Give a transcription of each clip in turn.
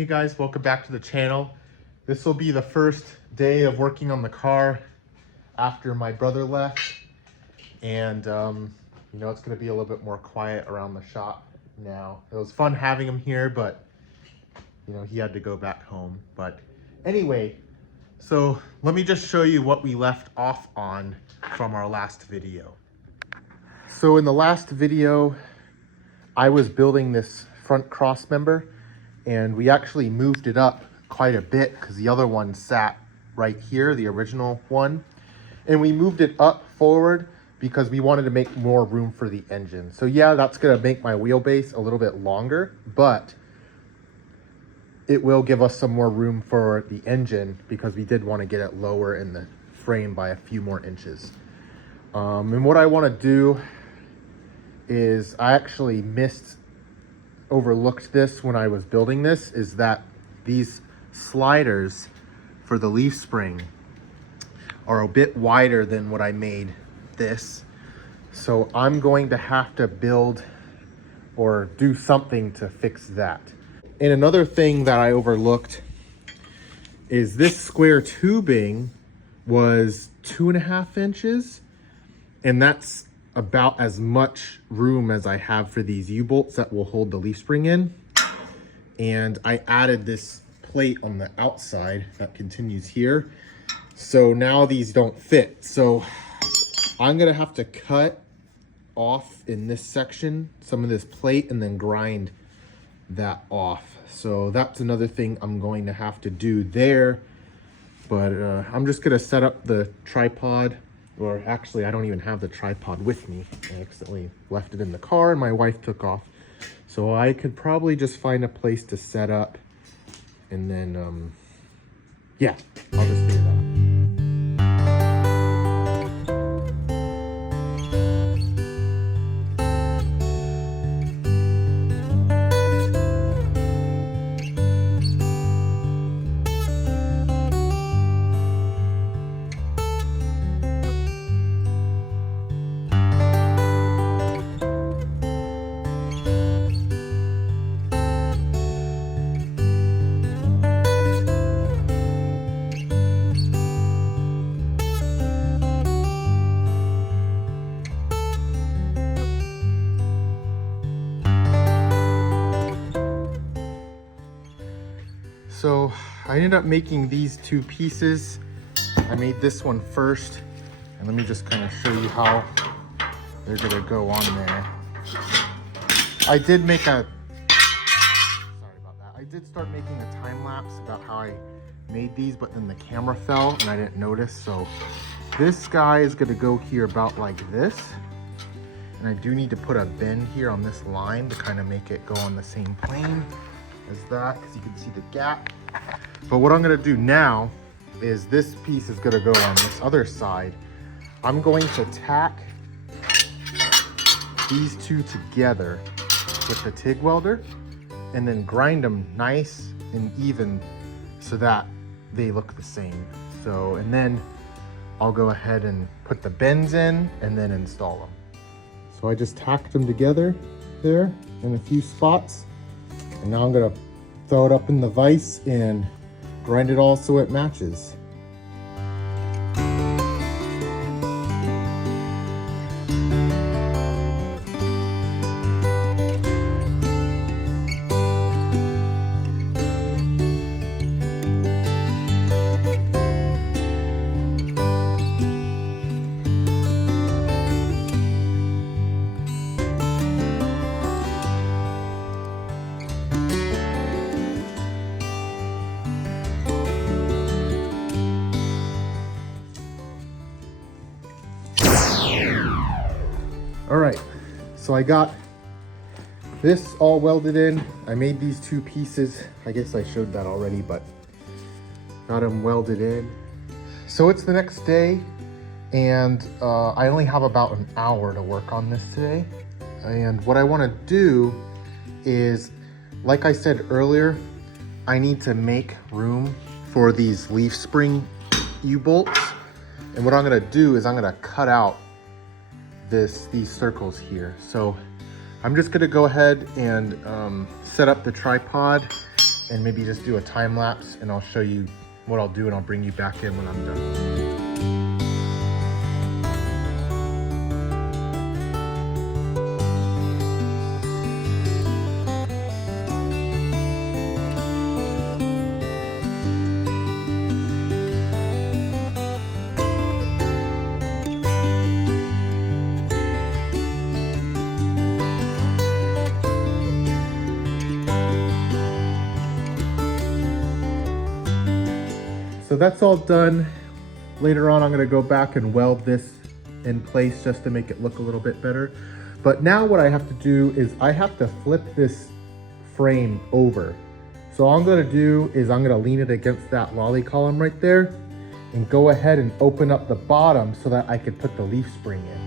Hey guys, welcome back to the channel. This will be the first day of working on the car after my brother left. And you know, it's gonna be a little bit more quiet around the shop now. It was fun having him here, but you know, he had to go back home. But anyway, so let me just show you what we left off on from our last video. So in the last video, I was building this front cross member, and we actually moved it up quite a bit because the other one sat right here, the original one. And we moved it up forward because we wanted to make more room for the engine. So yeah, that's gonna make my wheelbase a little bit longer, but it will give us some more room for the engine because we did want to get it lower in the frame by a few more inches. And what I want to do is, I actually overlooked this when I was building this, is that these sliders for the leaf spring are a bit wider than what I made this. So I'm going to have to build or do something to fix that. And another thing that I overlooked is this square tubing was 2.5 inches, and that's about as much room as I have for these U-bolts that will hold the leaf spring in. And I added this plate on the outside that continues here. So now these don't fit. So I'm gonna have to cut off in this section some of this plate and then grind that off. So that's another thing I'm going to have to do there. But I'm just gonna set up the tripod. Or actually, I don't even have the tripod with me. I accidentally left it in the car and my wife took off. So I could probably just find a place to set up, and then, yeah, I'll just figure that out. So I ended up making these two pieces. I made this one first, and let me just kind of show you how they're gonna go on there. I did make sorry about that. I did start making a time lapse about how I made these, but then the camera fell and I didn't notice. So this guy is gonna go here about like this. And I do need to put a bend here on this line to kind of make it go on the same plane as that, because you can see the gap. But what I'm gonna do now is, this piece is gonna go on this other side. I'm going to tack these two together with the TIG welder and then grind them nice and even so that they look the same. So, and then I'll go ahead and put the bends in and then install them. So I just tacked them together there in a few spots. And now I'm gonna throw it up in the vise and grind it all so it matches. All right, so I got this all welded in. I made these two pieces. I guess I showed that already, but got them welded in. So it's the next day, and I only have about an hour to work on this today. And what I want to do is, like I said earlier, I need to make room for these leaf spring U-bolts. And what I'm gonna do is I'm gonna cut out these circles here. So I'm just gonna go ahead and set up the tripod and maybe just do a time lapse, and I'll show you what I'll do, and I'll bring you back in when I'm done. So that's all done. Later on, I'm gonna go back and weld this in place just to make it look a little bit better. But now what I have to do is I have to flip this frame over. So all I'm gonna do is I'm gonna lean it against that lolly column right there and go ahead and open up the bottom so that I could put the leaf spring in.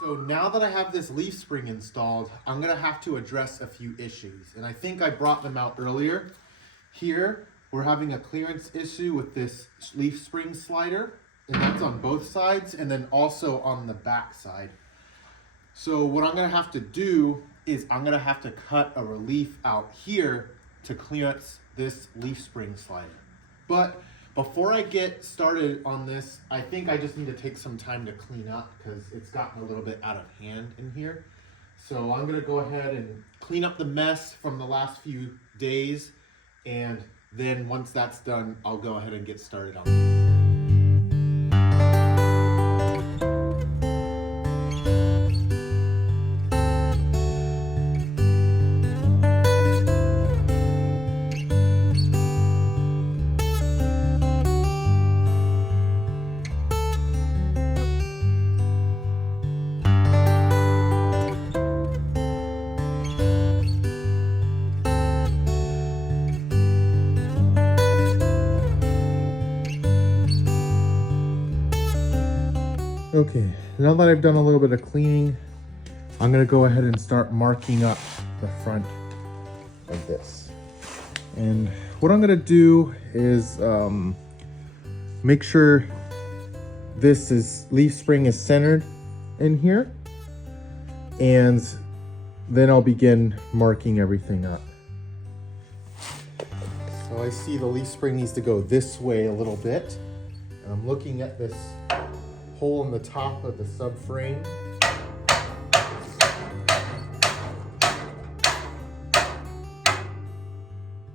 So now that I have this leaf spring installed, I'm gonna have to address a few issues. And I think I brought them out earlier. Here, we're having a clearance issue with this leaf spring slider, and that's on both sides, and then also on the back side. So what I'm gonna have to do is I'm gonna have to cut a relief out here to clearance this leaf spring slider. But before I get started on this, I think I just need to take some time to clean up because it's gotten a little bit out of hand in here. So I'm gonna go ahead and clean up the mess from the last few days, and then once that's done, I'll go ahead and get started on this. Okay, now that I've done a little bit of cleaning, I'm gonna go ahead and start marking up the front of this. And what I'm gonna do is make sure this leaf spring is centered in here, and then I'll begin marking everything up. So I see the leaf spring needs to go this way a little bit, and I'm looking at this hole in the top of the subframe.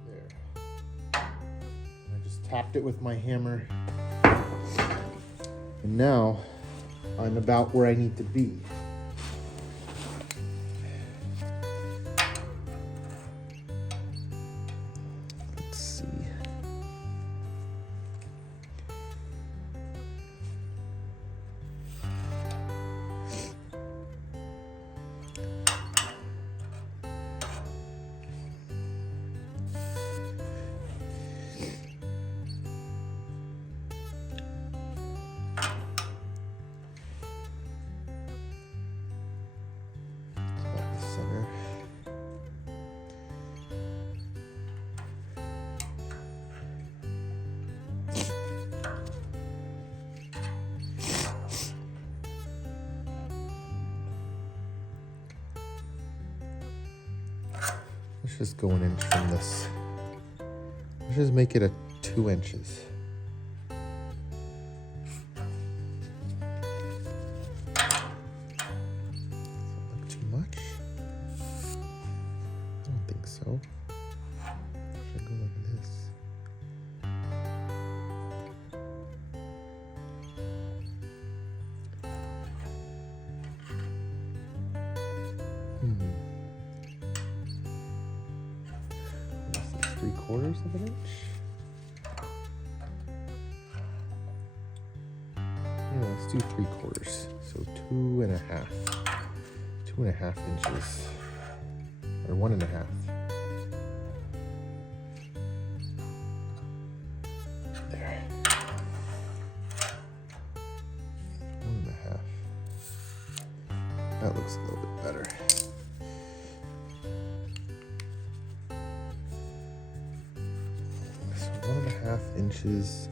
There. I just tapped it with my hammer. And now I'm about where I need to be. Let's see. Center. Let's just go 1 inch from this. Let's just make it a 2 inches. So, should I go like this? This is 3/4 of an inch. Yeah, let's do 3/4. So 2.5. 2.5 inches. Or 1.5. There. 1.5. That looks a little bit better. So 1.5 inches.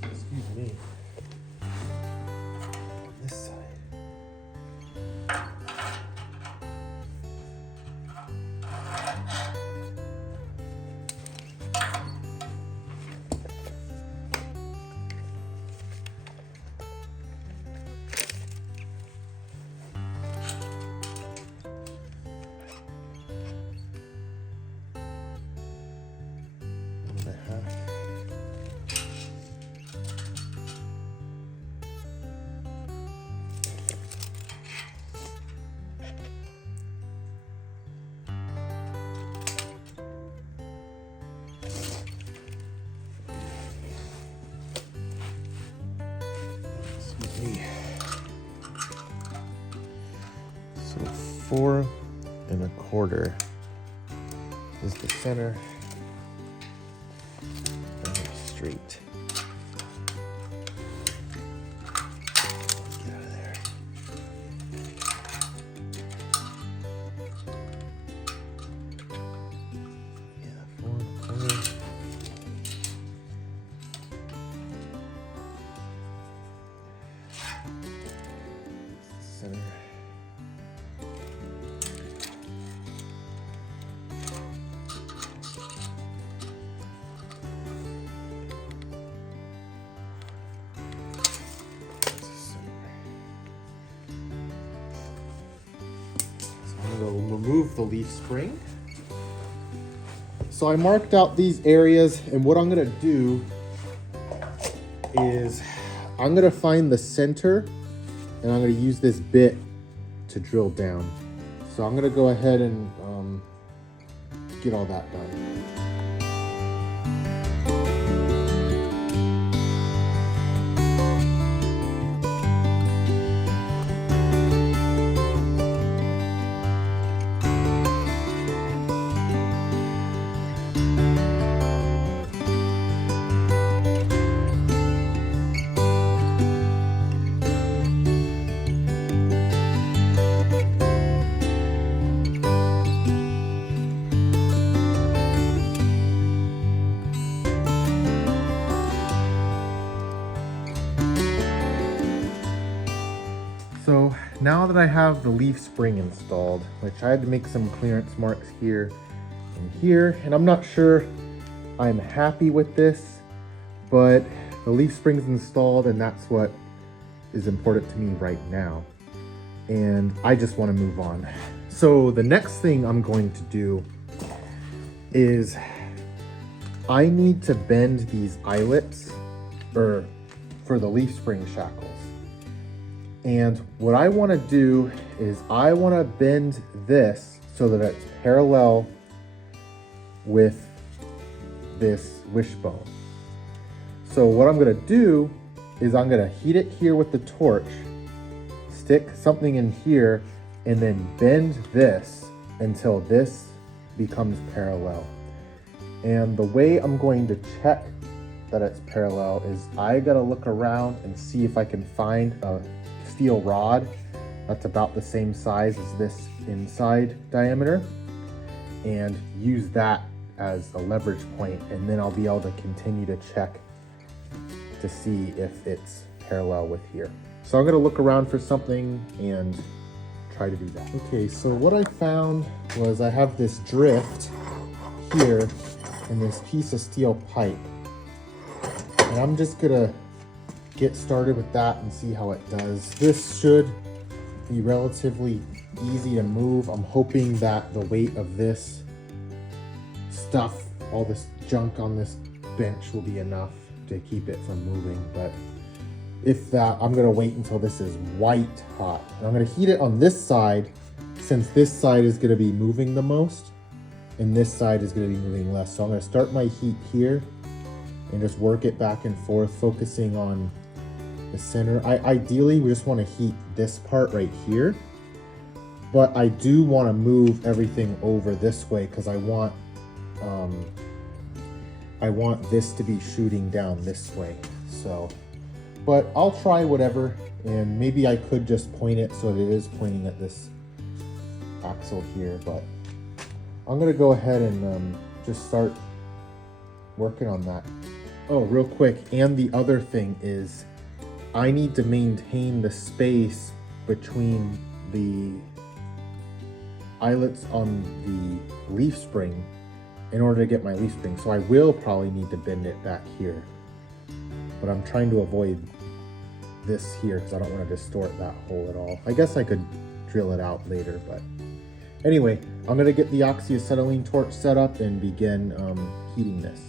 Excuse me. This side. So 4.25 is the center. And it's straight. Get out of there. Yeah, 4.25. Center. Remove the leaf spring. So I marked out these areas, and what I'm gonna do is I'm gonna find the center, and I'm gonna use this bit to drill down. So I'm gonna go ahead and get all that done. So now that I have the leaf spring installed, which I had to make some clearance marks here and here, and I'm not sure I'm happy with this, but the leaf spring's installed and that's what is important to me right now. And I just want to move on. So the next thing I'm going to do is I need to bend these eyelets for the leaf spring shackles. And what I want to do is I want to bend this so that it's parallel with this wishbone. So what I'm going to do is I'm going to heat it here with the torch, stick something in here, and then bend this until this becomes parallel. And the way I'm going to check that it's parallel is I got to look around and see if I can find a steel rod that's about the same size as this inside diameter and use that as a leverage point, and then I'll be able to continue to check to see if it's parallel with here. So I'm gonna look around for something and try to do that. Okay, so what I found was I have this drift here and this piece of steel pipe. And I'm just gonna get started with that and see how it does. This should be relatively easy to move. I'm hoping that the weight of this stuff, all this junk on this bench, will be enough to keep it from moving. But if that, I'm gonna wait until this is white hot. And I'm gonna heat it on this side, since this side is gonna be moving the most and this side is gonna be moving less. So I'm gonna start my heat here and just work it back and forth, focusing on the center. Ideally, we just wanna heat this part right here, but I do wanna move everything over this way because I want this to be shooting down this way. So, but I'll try whatever, and maybe I could just point it so that it is pointing at this axle here, but I'm gonna go ahead and just start working on that. Oh, real quick, and the other thing is I need to maintain the space between the eyelets on the leaf spring in order to get my leaf spring. So I will probably need to bend it back here, but I'm trying to avoid this here because I don't want to distort that hole at all. I guess I could drill it out later, but anyway, I'm gonna get the oxyacetylene torch set up and begin heating this.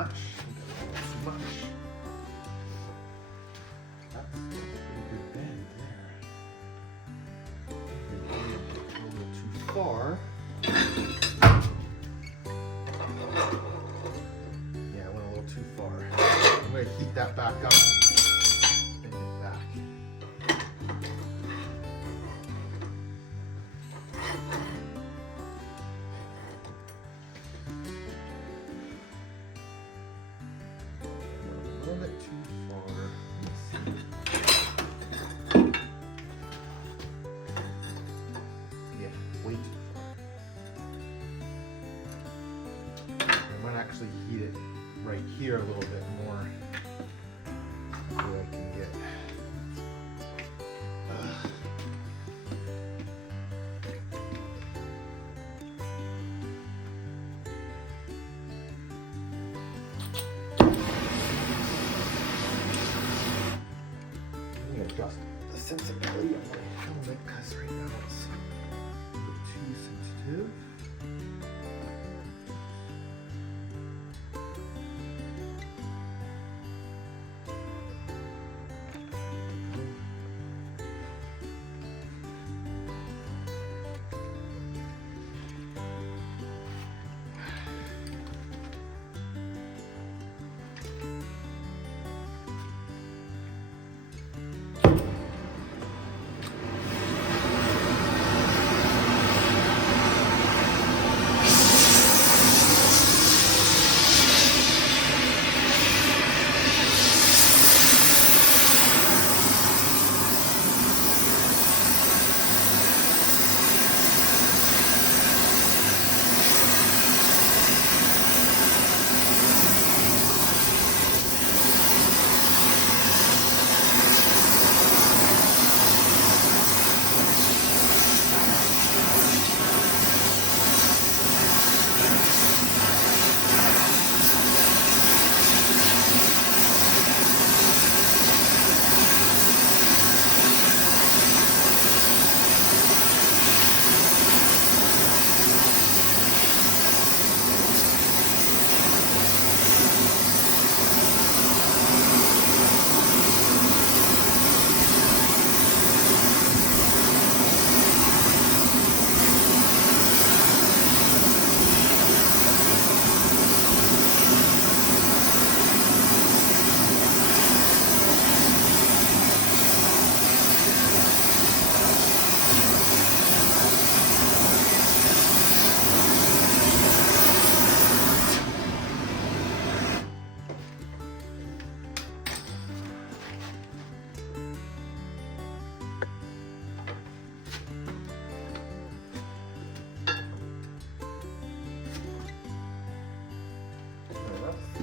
much. Too much. That's a pretty good bend there. A little too far. Yeah, I went a little too far. I'm going to heat that back up and bend it back. A little bit too far. Yeah, way too far. I might actually heat it right here a little bit more so I can get. Adjust the sensibility of my helmet because right now it's a little too sensitive.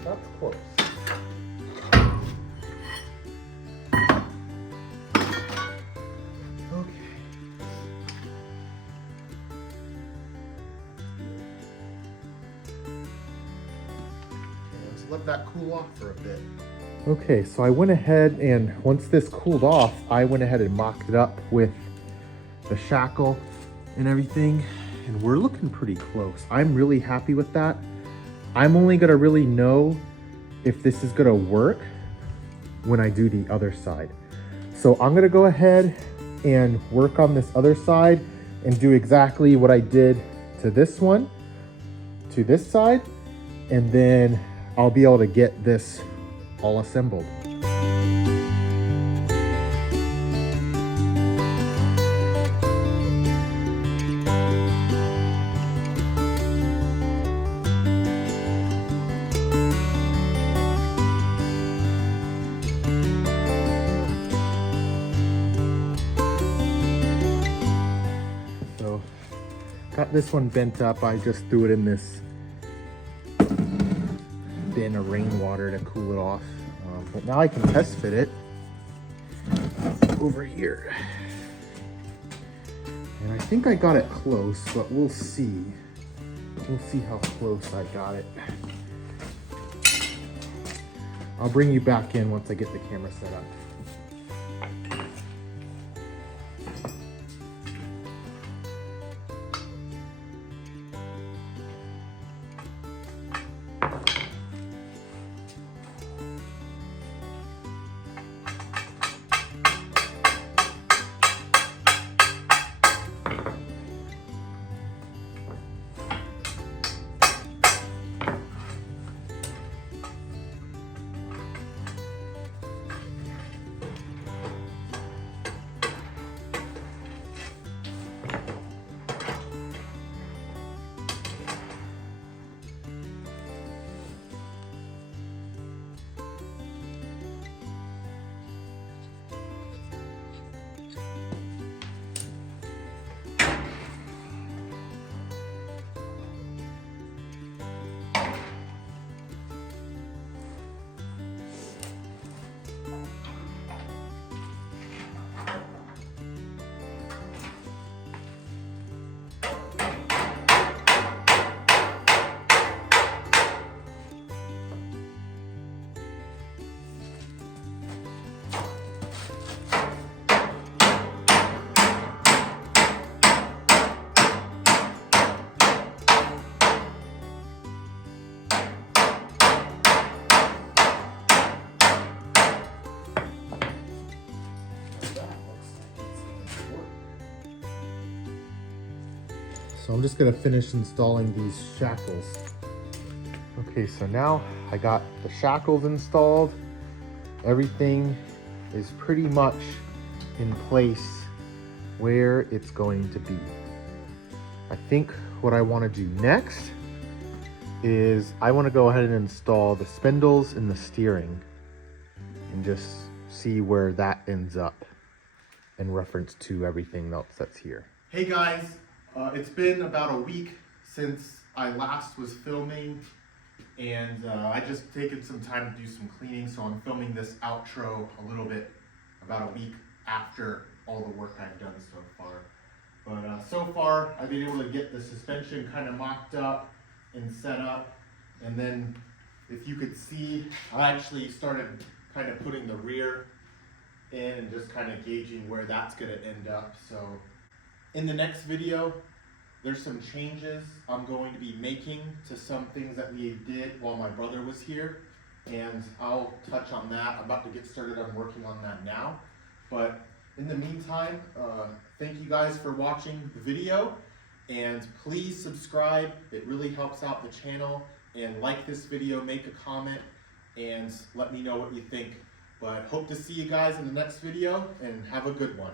That's close. Okay. Let's let that cool off for a bit. Okay, so I went ahead and once this cooled off, I went ahead and mocked it up with the shackle and everything, and we're looking pretty close. I'm really happy with that. I'm only gonna really know if this is gonna work when I do the other side. So I'm gonna go ahead and work on this other side and do exactly what I did to this one, to this side, and then I'll be able to get this all assembled. So, got this one bent up. I just threw it in this bin of rainwater to cool it off. But now I can test fit it over here. And I think I got it close, but we'll see. We'll see how close I got it. I'll bring you back in once I get the camera set up. So I'm just gonna finish installing these shackles. Okay, so now I got the shackles installed. Everything is pretty much in place where it's going to be. I think what I want to do next is I want to go ahead and install the spindles in the steering and just see where that ends up in reference to everything else that's here. Hey guys, it's been about a week since I last was filming, and I just taken some time to do some cleaning, so I'm filming this outro a little bit about a week after all the work I've done so far. But so far, I've been able to get the suspension kind of mocked up and set up. And then, if you could see, I actually started kind of putting the rear in and just kind of gauging where that's going to end up. So in the next video, there's some changes I'm going to be making to some things that we did while my brother was here. And I'll touch on that. I'm about to get started on working on that now. But in the meantime, thank you guys for watching the video, and please subscribe. It really helps out the channel, and like this video, make a comment, and let me know what you think. But hope to see you guys in the next video, and have a good one.